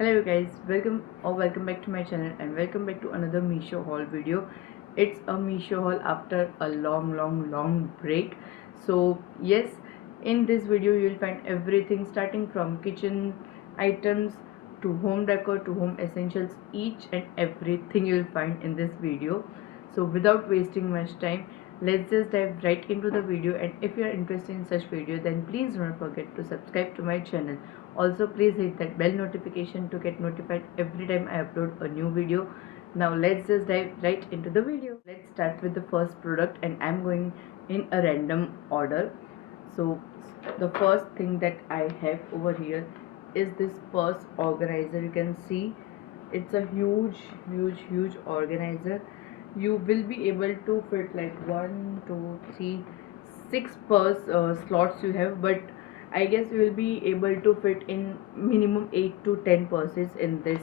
Hello you guys, welcome back to my channel and welcome back to another Meesho haul video. It's a Meesho haul after a long break. So yes, in this video you will find everything starting from kitchen items to home decor to home essentials. Each and everything you will find in this video. So without wasting much time, let's just dive right into the video. And if you are interested in such video, then please do not forget to subscribe to my channel. Also please hit that bell notification to get notified every time I upload a new video. Now let's just dive right into the video. Let's start with the first product and I'm going in a random order. So the first thing that I have over here is this purse organizer. You can see it's a huge organizer. You will be able to fit like 1 2 3 6 purse slots you have, but I guess you will be able to fit in minimum 8 to 10 purses in this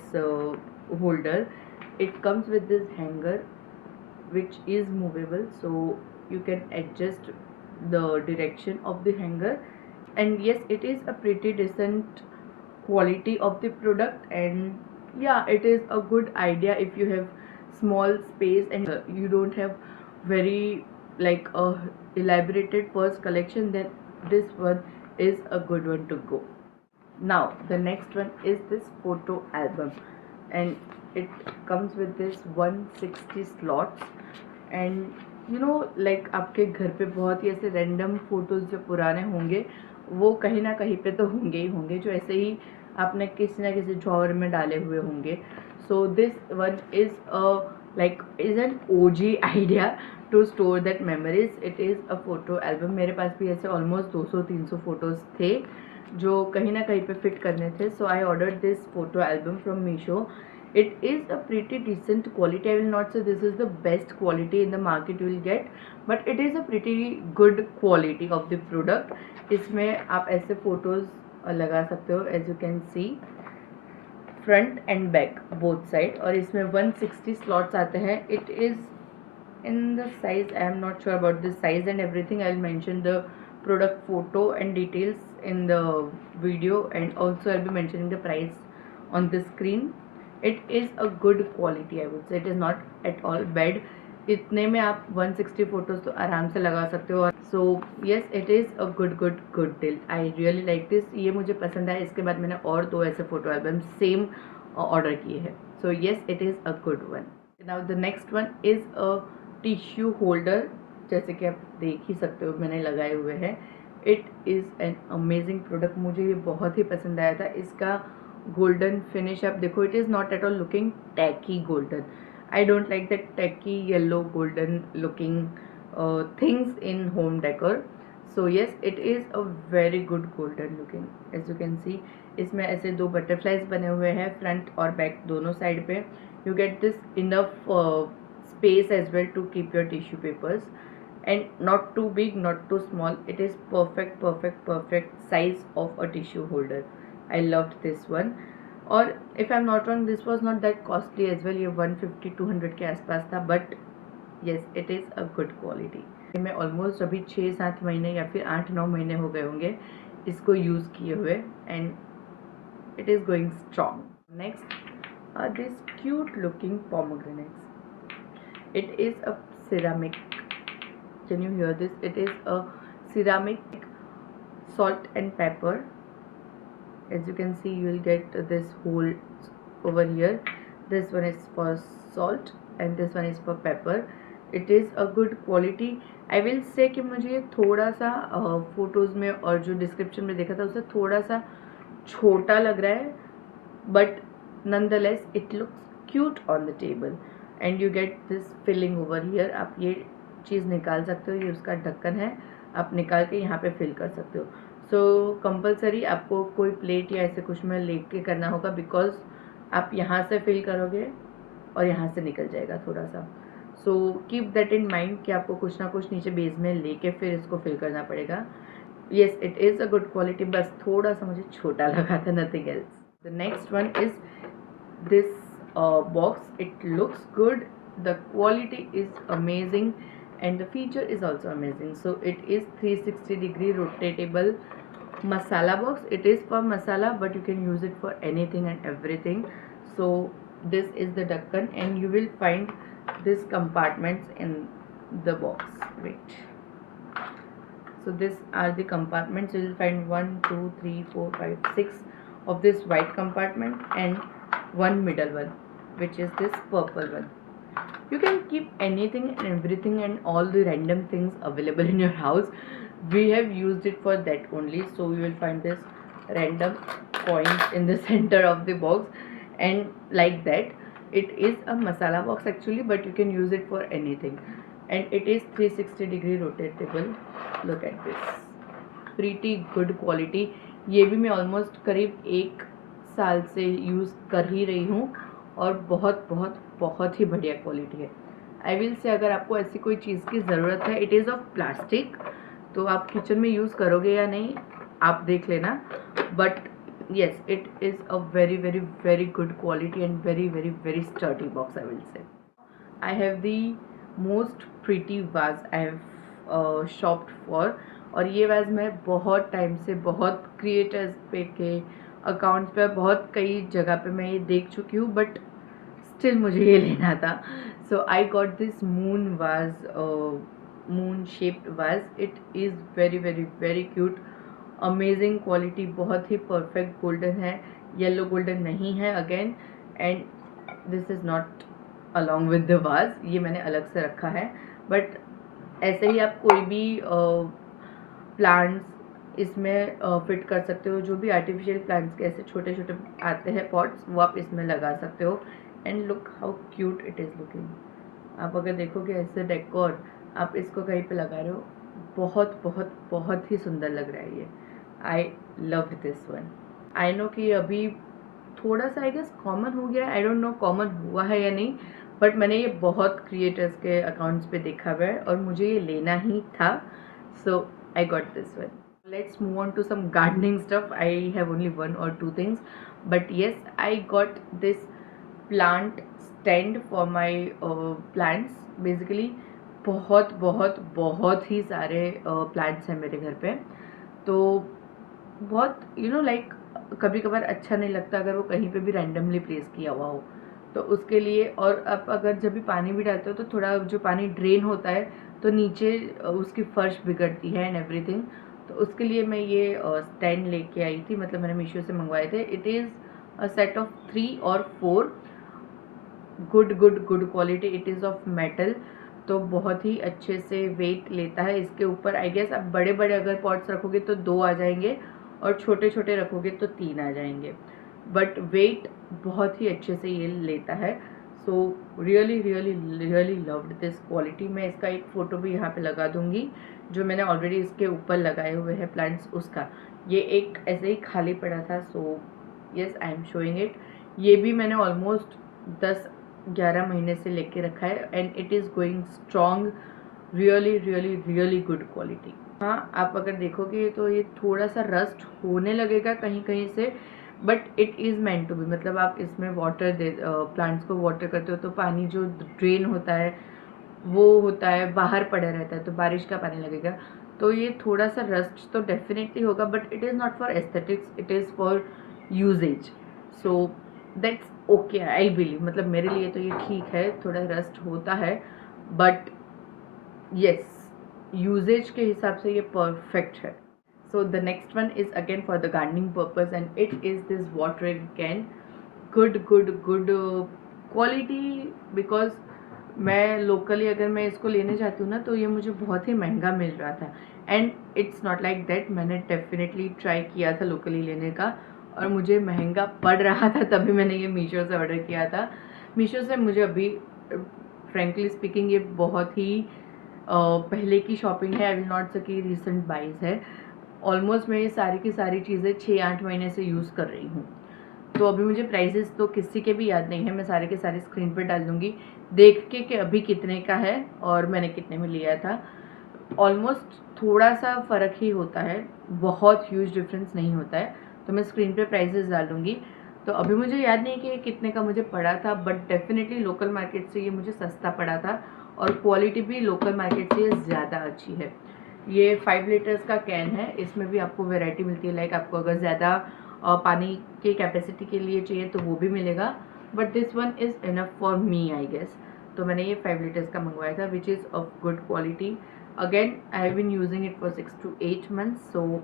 holder. It comes with this hanger which is movable, so you can adjust the direction of the hanger. And yes, it is a pretty decent quality of the product, and yeah, it is a good idea if you have small space and you don't have very like a elaborated purse collection, then this one is a good one to go. Now the next one is this photo album, and it comes with this 160 slots. And you know like आपके घर पे बहुत ही ऐसे random photos जो पुराने होंगे वो कहीं ना कहीं पे तो होंगे ही होंगे, जो ऐसे ही आपने किसी ना किसी ड्रॉवर में डाले हुए होंगे. So this one is like is an OG idea to store that memories. It is a photo album. मेरे पास भी ऐसे ऑलमोस्ट 200-300 फोटोज़ थे जो कहीं ना कहीं पे फिट करने थे. So I order this photo album from Meesho. It is a pretty decent quality. I will not say this is the best quality in the market you will get, but it is a pretty good quality of the product. इसमें आप ऐसे photos लगा सकते हो, as you can see, front end back both side. और इसमें 160 slots आते हैं. It is in the size, I am not sure about the size and everything. I'll mention the product photo and details in the video, and also I'll be mentioning the price on the screen. It is a good quality, I would say. It is not at all bad. इतने में आप 160 photos तो आराम से लगा सकते हो. So yes, it is a good deal. I really like this. ये मुझे पसंद आया. इसके बाद मैंने और 2 ऐसे फ़ोटो एल्बम सेम ऑर्डर किए हैं. So yes, it is a good one. Now the next one is a tissue holder. जैसे कि आप देख ही सकते हो मैंने लगाए हुए हैं. It is an amazing product. मुझे ये बहुत ही पसंद आया था. इसका गोल्डन फिनिश आप देखो. It is not at all looking tacky golden. I don't like that tacky yellow golden looking things in home decor. So yes, it is a very good golden looking. As you can see, इसमें ऐसे 2 butterflies बने हुए हैं front और back दोनों side पे. You get this enough space as well to keep your tissue papers, and not too big, not too small. It is perfect size of a tissue holder. I loved this one. और if I am not wrong, this was not that costly as well. ये 150-200 के आसपास था, but yes, it is a good quality. मैं almost अभी 6-7 महीने या फिर 8-9 महीने हो गए होंगे इसको यूज़ किए हुए, and it is going strong. Next are this cute looking pomegranates. It is a ceramic. Can you hear this? It is a ceramic salt and pepper. As you can see, you will get this hole over here. This one is for salt and this one is for pepper. It is a good quality. I will say कि मुझे ये थोड़ा सा photos में और जो description में देखा था उससे थोड़ा सा छोटा लग रहा है, but nonetheless it looks cute on the table. And you get this filling over here. आप ये चीज़ निकाल सकते हो. ये उसका ढक्कन है, आप निकाल के यहाँ पे फिल कर सकते हो. सो कंपलसरी आपको कोई प्लेट या ऐसे कुछ में लेके करना होगा, बिकॉज आप यहाँ से फिल करोगे और यहाँ से निकल जाएगा थोड़ा सा. So keep that in mind कि आपको कुछ ना कुछ नीचे बेस में लेके फिर इसको फिल करना पड़ेगा. Yes, it is a good quality, बस थोड़ा सा मुझे छोटा लगा था, nothing else. The next one is this box. It looks good. The quality is amazing and the feature is also amazing. So it is 360 degree rotatable masala box. It is for masala, but you can use it for anything and everything. So this is the Dakkan, and you will find these compartments in the box. Wait, so these are the compartments. You will find 1 2 3 4 5 6 of this white compartment and one middle one, which is this purple one. You can keep anything and everything and all the random things available in your house. We have used it for that only. So you will find this random coins in the center of the box, and like that. It is a masala box actually, but you can use it for anything, and it is 360-degree rotatable. Look at this, pretty good quality. ये भी मैं almost करीब 1 साल से use कर ही रही हूँ, और बहुत बहुत बहुत ही बढ़िया क्वालिटी है. आई विल से अगर आपको ऐसी कोई चीज़ की ज़रूरत है, इट इज़ ऑफ प्लास्टिक, तो आप किचन में यूज़ करोगे या नहीं आप देख लेना. But yes, it is a very very very good quality and very very very sturdy box, I will say. I have the most pretty vase I have shopped for, और ये वैज मैं बहुत टाइम से बहुत क्रिएटर्स पे के accounts पे बहुत कई जगह पे मैं ये देख चुकी हूँ, बट स्टिल मुझे ये लेना था. So I got this moon vase, moon shaped vase. It is very very very cute, amazing quality, बहुत ही परफेक्ट गोल्डन है, येलो गोल्डन नहीं है again. And this is not along with the vase, ये मैंने अलग से रखा है. बट ऐसे ही आप कोई भी प्लांट्स इसमें फिट कर सकते हो. जो भी आर्टिफिशियल प्लांट्स के ऐसे छोटे छोटे आते हैं पॉट्स, वो आप इसमें लगा सकते हो. And look how cute it is looking. आप अगर देखोगे ऐसे डेकोर आप इसको कहीं पे लगा रहे हो, बहुत बहुत बहुत ही सुंदर लग रहा है ये. I love this one. I know कि अभी थोड़ा सा आई गेस कॉमन हो गया है, आई डोंट नो कॉमन हुआ है या नहीं, बट मैंने ये बहुत क्रिएटर्स के अकाउंट्स पे देखा हुआ है और मुझे ये लेना ही था. So I got this one. Let's move on to some gardening stuff. I have only 1 or 2 things, but yes, I got this plant stand for my plants. Basically बहुत बहुत बहुत ही सारे प्लांट्स हैं मेरे घर पे, तो बहुत लाइक कभी कभार अच्छा नहीं लगता अगर वो कहीं पे भी रैंडमली प्लेस किया हुआ हो, तो उसके लिए. और आप अगर जब भी पानी भी डालते हो तो थोड़ा जो पानी ड्रेन होता है तो नीचे उसकी फर्श बिगड़ती है एंड एवरीथिंग. तो उसके लिए मैं ये स्टैंड लेके आई थी, मतलब मैंने मीशो से मंगवाए थे. It is a set of 3 और 4. Good good good quality. It is of metal, तो बहुत ही अच्छे से वेट लेता है. इसके ऊपर आई गेस आप बड़े बड़े अगर पॉट्स रखोगे तो 2 आ जाएंगे, और छोटे छोटे रखोगे तो 3 आ जाएंगे, बट वेट बहुत ही अच्छे से ये लेता है. So really really really loved this quality. मैं इसका एक फ़ोटो भी यहाँ पे लगा दूँगी, जो मैंने ऑलरेडी इसके ऊपर लगाए हुए हैं प्लांट्स उसका. ये एक ऐसे ही खाली पड़ा था, so yes I am showing it. ये भी मैंने ऑलमोस्ट 10-11 महीने से लेके रखा है, and it is going strong. Really really really good quality. हाँ, आप अगर देखोगे तो ये थोड़ा सा रस्ट होने लगेगा कहीं कहीं से, but it is meant to be. मतलब आप इसमें वाटर दे प्लांट्स को वाटर करते हो तो पानी जो ड्रेन होता है वो होता है बाहर पड़ा रहता है, तो बारिश का पानी लगेगा, तो ये थोड़ा सा रस्ट तो डेफिनेटली होगा, but it is not for aesthetics, it is for usages. So that's okay I believe. मतलब मेरे लिए तो ये ठीक है, थोड़ा रस्ट होता है, बट येस यूजेज के हिसाब से ये परफेक्ट है. So the next one is again for the gardening purpose, and it is this watering can. Good quality, because मैं लोकली अगर मैं इसको लेने जाती हूँ ना तो ये मुझे बहुत ही महंगा मिल रहा था. And it's not like that, मैंने डेफिनेटली ट्राई किया था लोकली लेने का और मुझे महंगा पड़ रहा था, तभी मैंने ये मीशो से ऑर्डर किया था. मीशो से मुझे अभी फ्रेंकली स्पीकिंग ये बहुत ही पहले की शॉपिंग है. आई विल नॉट से कि रिसेंट बाइज है. ऑलमोस्ट मैं ये सारी की सारी चीज़ें 6-8 महीने से यूज़ कर रही हूँ, तो अभी मुझे प्राइसेस तो किसी के भी याद नहीं है. मैं सारे के सारे स्क्रीन पर डाल दूँगी देख के कि अभी कितने का है और मैंने कितने में लिया था. ऑलमोस्ट थोड़ा सा फ़र्क ही होता है, बहुत ह्यूज डिफरेंस नहीं होता है, तो मैं स्क्रीन पे प्राइसेस डाल दूँगी. तो अभी मुझे याद नहीं कि कितने का मुझे पड़ा था, बट डेफिनेटली लोकल मार्केट से ये मुझे सस्ता पड़ा था और क्वालिटी भी लोकल मार्केट से ज़्यादा अच्छी है. ये 5 लीटर्स का कैन है, इसमें भी आपको वैरायटी मिलती है। लाइक आपको अगर ज़्यादा पानी की कैपेसिटी के लिए चाहिए तो वो भी मिलेगा, but this one is enough for me I guess. तो मैंने ये 5 लीटर्स का मंगवाया था which is of good quality. Again I have been using it for 6 to 8 months, so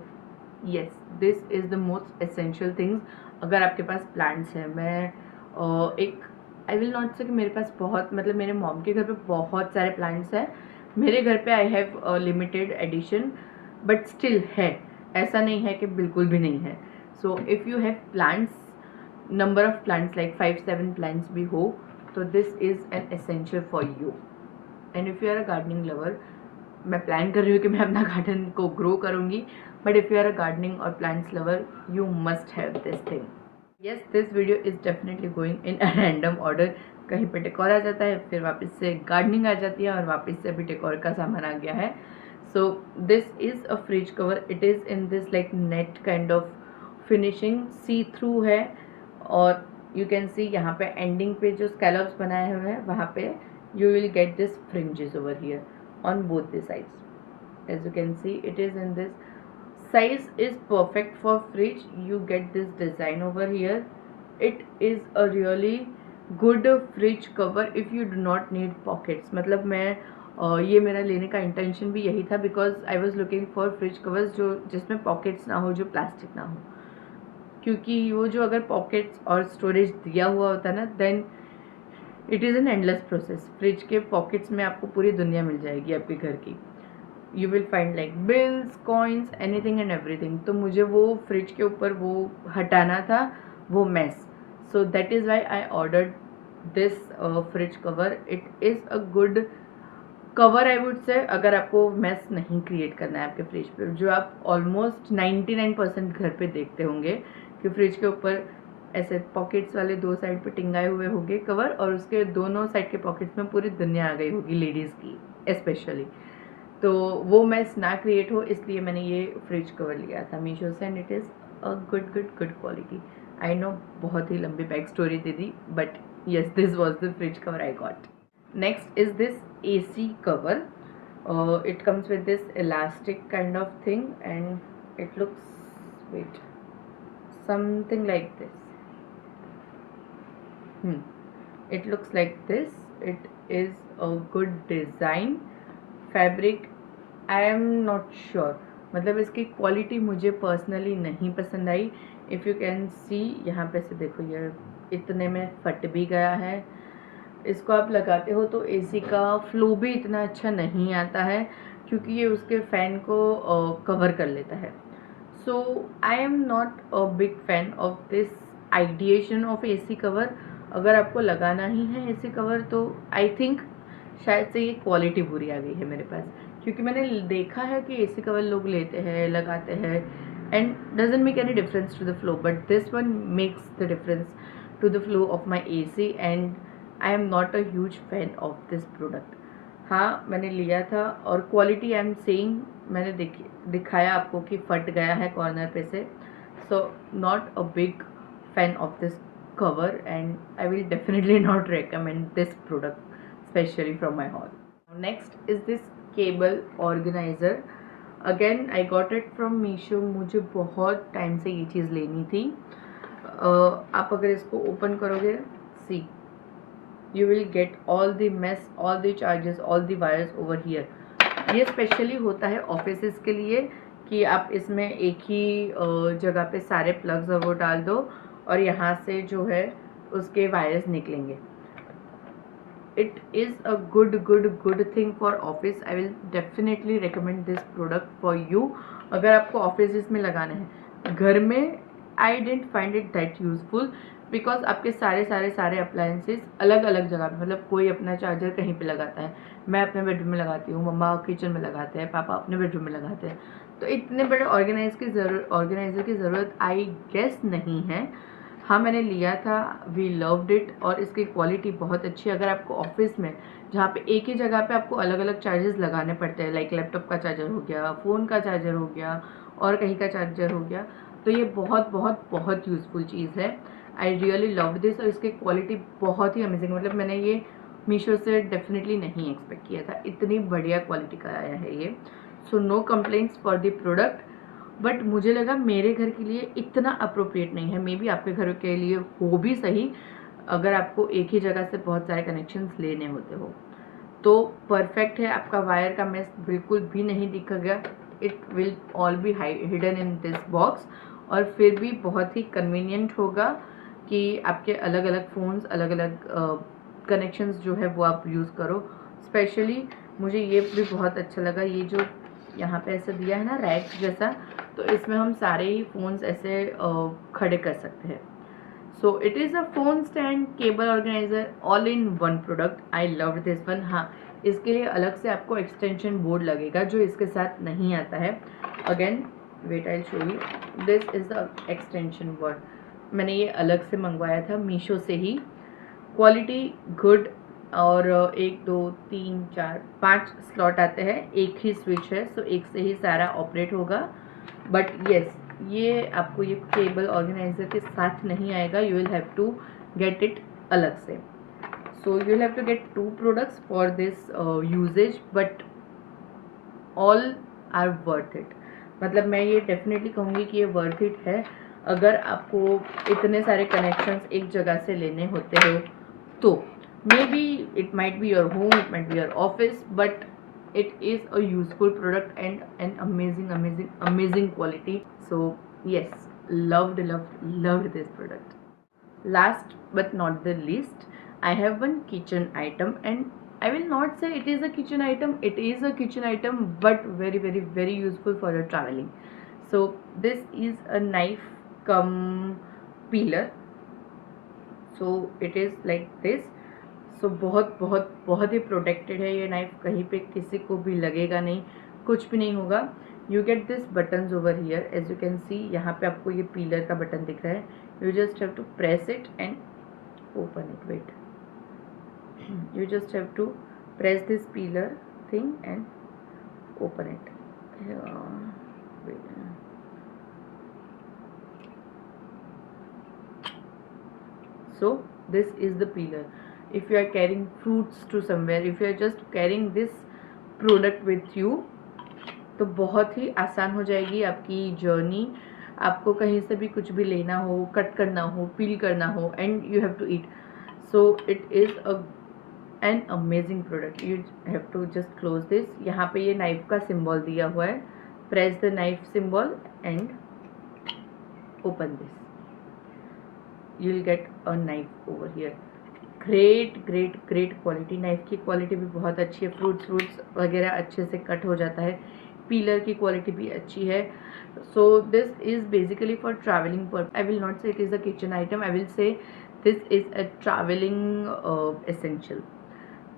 yes this is the most essential things अगर आपके पास plants हैं। मैं एक आई विल नॉट से कि मेरे पास बहुत, मतलब मेरे मॉम के घर पे बहुत सारे प्लांट्स हैं, मेरे घर पे I have limited edition, but still है, ऐसा नहीं है कि बिल्कुल भी नहीं है। So if you have plants, number of plants like 5-7 plants भी हो, तो this is an essential for you. And if you are a gardening lover, मैं प्लान कर रही हूँ कि मैं अपना गार्डन को ग्रो करूँगी, but if you are a gardening or plants lover, you must have this thing. Yes, this video is definitely going in a random order. कहीं पे डेकोर आ जाता है, फिर वापस से गार्डनिंग आ जाती है, और वापस से अभी डेकोर का सामान आ गया है। So this is a fridge cover, it is in this like net kind of finishing, see through है, और यू कैन सी यहाँ पे एंडिंग पे जो स्कैलप्स बनाए हुए हैं वहाँ पे you will get this fringes over here on both the sides. As you can see, it is in this size is perfect for fridge. You get this design over here. It is a really good fridge cover if you do not need pockets. मतलब मैं ये मेरा लेने का intention भी यही था, because I was looking for fridge covers जो जिसमें पॉकेट्स ना हो, जो प्लास्टिक ना हो, क्योंकि वो जो अगर पॉकेट्स और स्टोरेज दिया हुआ होता है ना, then it is an endless process. Fridge के पॉकेट्स में आपको पूरी दुनिया मिल जाएगी आपके घर की। You will find like bills, coins, anything and everything. तो मुझे वो फ्रिज के ऊपर वो हटाना था, वो mess. So that is why I ordered this fridge cover. It is a good cover I would say, अगर आपको मेस नहीं क्रिएट करना है आपके फ्रिज पे, जो आप ऑलमोस्ट 99% घर पे देखते होंगे कि फ्रिज के ऊपर ऐसे पॉकेट्स वाले दो साइड पे टिंगाए हुए होंगे कवर, और उसके दोनों साइड के पॉकेट्स में पूरी दुनिया आ गई होगी, लेडीज़ की स्पेशली। तो वो मैस ना क्रिएट हो, इसलिए मैंने ये फ्रिज कवर लिया था मीशो से, and it is a good good good quality. I know बहुत ही लंबी back story they the, but yes, this was the fridge cover I got. Next is this AC cover. It comes with this elastic kind of thing, and it looks, wait, something like this. It looks like this. It is a good design. Fabric, I am not sure, मतलब इसकी quality मुझे personally नहीं पसंद आई। If you can see, यहाँ पे से देखो, ये इतने में फट भी गया है। इसको आप लगाते हो तो एसी का फ्लो भी इतना अच्छा नहीं आता है, क्योंकि ये उसके फ़ैन को कवर कर लेता है। So I am not a big fan of this ideation of AC cover. अगर आपको लगाना ही है एसी कवर, तो आई थिंक शायद से ये क्वालिटी बुरी आ गई है मेरे पास, क्योंकि मैंने देखा है कि एसी कवर लोग लेते हैं, लगाते हैं, and doesn't make any difference to the flow, but this one makes the difference to the flow of my AC, and I am not a huge fan of this product. हाँ, मैंने लिया था, और क्वालिटी आई एम सेइंग, मैंने दिखाया आपको कि फट गया है कॉर्नर पे से। So not a big fan of this cover, and I will definitely not recommend this product, especially from my haul. Next is this cable organizer. Again I got it from Meesho. मुझे बहुत time से ये चीज़ लेनी थी। आप अगर इसको open करोगे, see, you will get all the mess, all the charges, all the wires over here. ये स्पेशली होता है ऑफिसेस के लिए, कि आप इसमें एक ही जगह पे सारे प्लग्स और वो डाल दो, और यहाँ से जो है उसके वायर्स निकलेंगे। It is a good good good thing for office. I will definitely recommend this product for you. अगर आपको ऑफिस में लगाना है, घर में I didn't find it that useful, because आपके सारे अप्लायंसेस अलग अलग जगह पे, मतलब कोई अपना चार्जर कहीं पे लगाता है, मैं अपने बेडरूम में लगाती हूँ, मम्मा किचन में लगाते हैं, पापा अपने बेडरूम में लगाते हैं। तो इतने बड़े ऑर्गेनाइज़र की ज़रूरत आई गेस नहीं है। हाँ, मैंने लिया था, वी लव्ड इट, और इसकी क्वालिटी बहुत अच्छी है। अगर आपको ऑफिस में, जहाँ पे एक ही जगह पे आपको अलग अलग चार्जर्स लगाने पड़ते हैं, लाइक लैपटॉप का चार्जर हो गया, फ़ोन का चार्जर हो गया, और कहीं का चार्जर हो गया, तो ये बहुत बहुत बहुत यूज़फुल चीज़ है। आई रियली लव्ड दिस, और इसकी क्वालिटी बहुत ही अमेजिंग, मतलब मैंने ये मीशो से डेफिनेटली नहीं एक्सपेक्ट किया था, इतनी बढ़िया क्वालिटी का आया है ये। So no complaints for the product, but मुझे लगा मेरे घर के लिए इतना अप्रोप्रिएट नहीं है। मे बी आपके घर के लिए हो भी सही, अगर आपको एक ही जगह से बहुत सारे कनेक्शंस लेने होते हो तो परफेक्ट है। आपका वायर का मेस बिल्कुल भी नहीं दिखेगा, it will all be hidden in this box. और फिर भी बहुत ही कन्वीनियंट होगा कि आपके अलग अलग फ़ोन्स, अलग अलग कनेक्शंस जो है वो आप यूज़ करो। स्पेशली मुझे ये भी बहुत अच्छा लगा, ये जो यहाँ पे ऐसा दिया है ना रैक जैसा, तो इसमें हम सारे ही फ़ोन्स ऐसे खड़े कर सकते हैं। So it is a phone stand, cable organizer, all in one product. I loved this one. हाँ, इसके लिए अलग से आपको एक्सटेंशन बोर्ड लगेगा जो इसके साथ नहीं आता है। Again wait I show you, this is the extension board. मैंने ये अलग से मंगवाया था मीशो से ही। क्वालिटी गुड, और 1 2 3 4 5 स्लॉट आते हैं, एक ही स्विच है, सो एक से ही सारा ऑपरेट होगा। बट येस, ये आपको ये केबल ऑर्गेनाइजर के साथ नहीं आएगा, you will have to get it अलग से। So you will have to get 2 products for this usages, but all are worth it. मतलब मैं ये डेफिनेटली कहूँगी कि ये वर्थ इट है। अगर आपको इतने सारे कनेक्शंस एक जगह से लेने होते हो तो may be it might be your home, it might be your office, but it is a useful product and an amazing quality. So yes, loved this product. Last but not the least, I have one kitchen item, and I will not say it is a kitchen item, it is a kitchen item, but very useful for your traveling. So this is a knife cum peeler, so it is like this. सो बहुत ही protected है ये knife, कहीं पे किसी को भी लगेगा नहीं, कुछ भी नहीं होगा। You get this buttons over here, as you can see यहाँ पे आपको ये पीलर का बटन दिख रहा है। You just have to press it and open it. Wait, you just have to press this peeler thing and open it. So this is the peeler. If you are carrying fruits to somewhere, if you are just carrying this product with you, तो बहुत ही आसान हो जाएगी आपकी journey. आपको कहीं से भी कुछ भी लेना हो, कट करना हो, पील करना हो, and you have to eat, so it is an amazing product. You have to just close this. यहाँ पे ये नाइफ का सिंबल दिया हुआ है, press the knife symbol and open this, you will get a knife over here. great quality. नाइफ की quality भी बहुत अच्छी है, फ्रूट्स वगैरह अच्छे से कट हो जाता है, पीलर की क्वालिटी भी अच्छी है। So this is basically for travelling पर। आई विल नॉट से it is a kitchen item, I will say this is a travelling essential.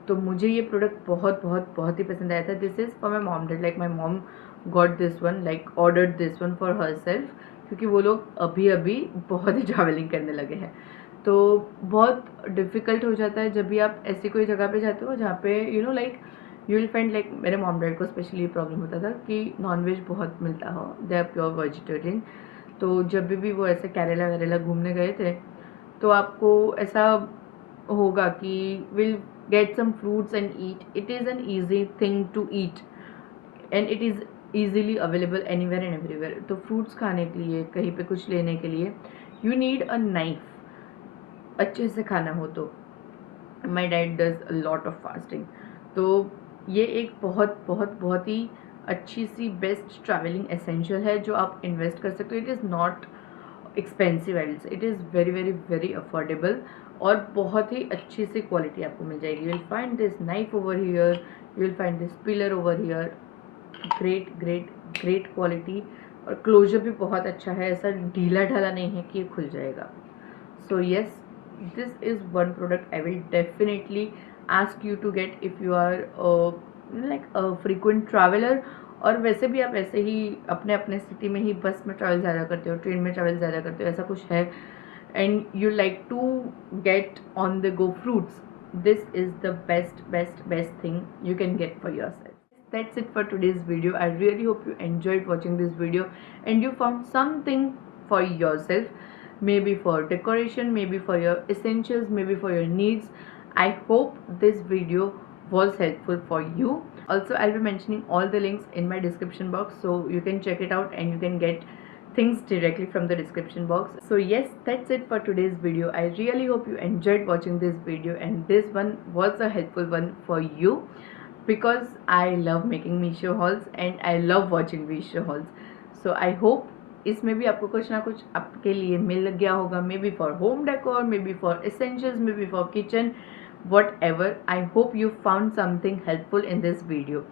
तो मुझे ये प्रोडक्ट बहुत ही पसंद आया था। This is for my mom dad, like my mom got this one, like ordered this one for her self, क्योंकि वो लोग अभी बहुत ही ट्रैवलिंग करने लगे हैं। तो बहुत डिफ़िकल्ट हो जाता है जब भी आप ऐसी कोई जगह पे जाते हो जहाँ पे you know like you will find, like मेरे मॉम डैड को स्पेशली प्रॉब्लम होता था कि नॉनवेज बहुत मिलता हो, दे आर प्योर वेजिटेरियन। तो जब भी वो ऐसे केरला वेरला घूमने गए थे तो आपको ऐसा होगा कि will get some fruits and eat, it is an easy thing to eat and it is easily available anywhere and everywhere. तो फ्रूट्स खाने के लिए, कहीं पे कुछ लेने के लिए, यू नीड अ नाइफ, अच्छे से खाना हो तो। My dad does a lot of fasting, तो ये एक बहुत ही अच्छी सी बेस्ट ट्रैवलिंग एसेंशियल है जो आप इन्वेस्ट कर सकते हो। It is not expensive, I will say it is very affordable, और बहुत ही अच्छी सी क्वालिटी आपको मिल जाएगी। You will find this knife over here, you will find this pillar over here, great quality, और क्लोजर भी बहुत अच्छा है, ऐसा ढीला ढाला नहीं है कि ये खुल जाएगा। So yes, this is one product I will definitely ask you to get if you are like a frequent traveller, और वैसे भी आप ऐसे ही अपने सिटी में ही बस में ट्रैवल ज़्यादा करते हो, ट्रेन में ट्रैवल ज़्यादा करते हो, ऐसा कुछ है, and you like to get on the go fruits, this is the best thing you can get for yourself. That's it for today's video. I really hope you enjoyed watching this video and you found something for yourself, maybe for decoration, maybe for your essentials, maybe for your needs. I hope this video was helpful for you. Also, I'll be mentioning all the links in my description box, so you can check it out and you can get things directly from the description box. So yes, that's it for today's video. I really hope you enjoyed watching this video and this one was a helpful one for you, because I love making Meesho hauls and I love watching Meesho hauls. So I hope इसमें भी आपको कुछ ना कुछ आपके लिए मिल गया होगा, may be for home decor, may be for essentials, may be for kitchen, whatever. I hope you found something helpful in this video,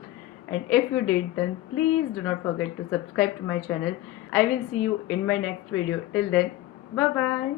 and if you did, then please do not forget to subscribe to my channel. I will see you in my next video. Till then, bye bye.